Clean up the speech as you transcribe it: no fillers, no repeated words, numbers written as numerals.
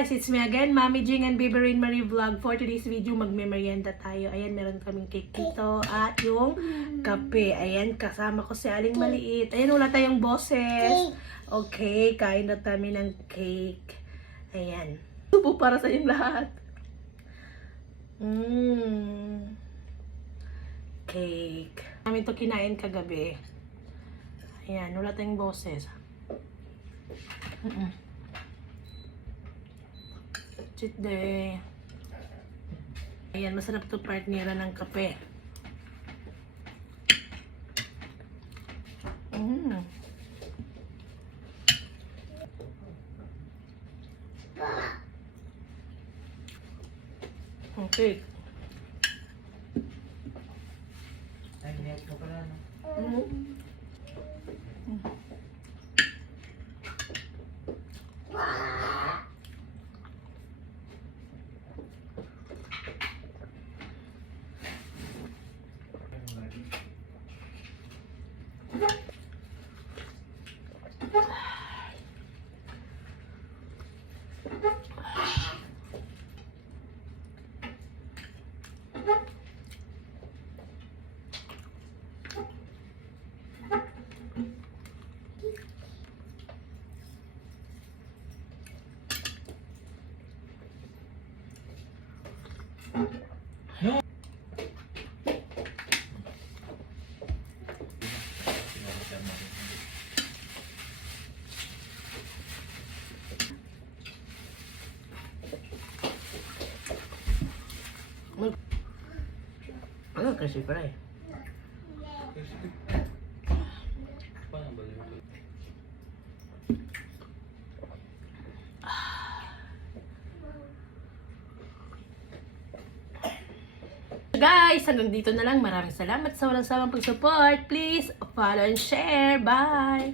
guys, it's me again, Mami Jing and Baby Rain Marie Vlog. For today's video, magme-merienda tayo. Ayan, meron kaming cake dito at yung kape. Ayan, kasama ko si Aling Maliit. Ayan, wala tayong boses. Okay, kain na kami ng cake. Ayan. Subo para sa inyong lahat. Cake. Namin to kinain kagabi. Ayan, wala tayong boses. Cheat day. Ayan, masarap to partnera ng kape. Okay. Ay, lihat ko pala, no? Ano kasi fry? Guys, hanggang dito na lang. Maraming salamat sa walang sawang pag-support. Please, follow and share. Bye!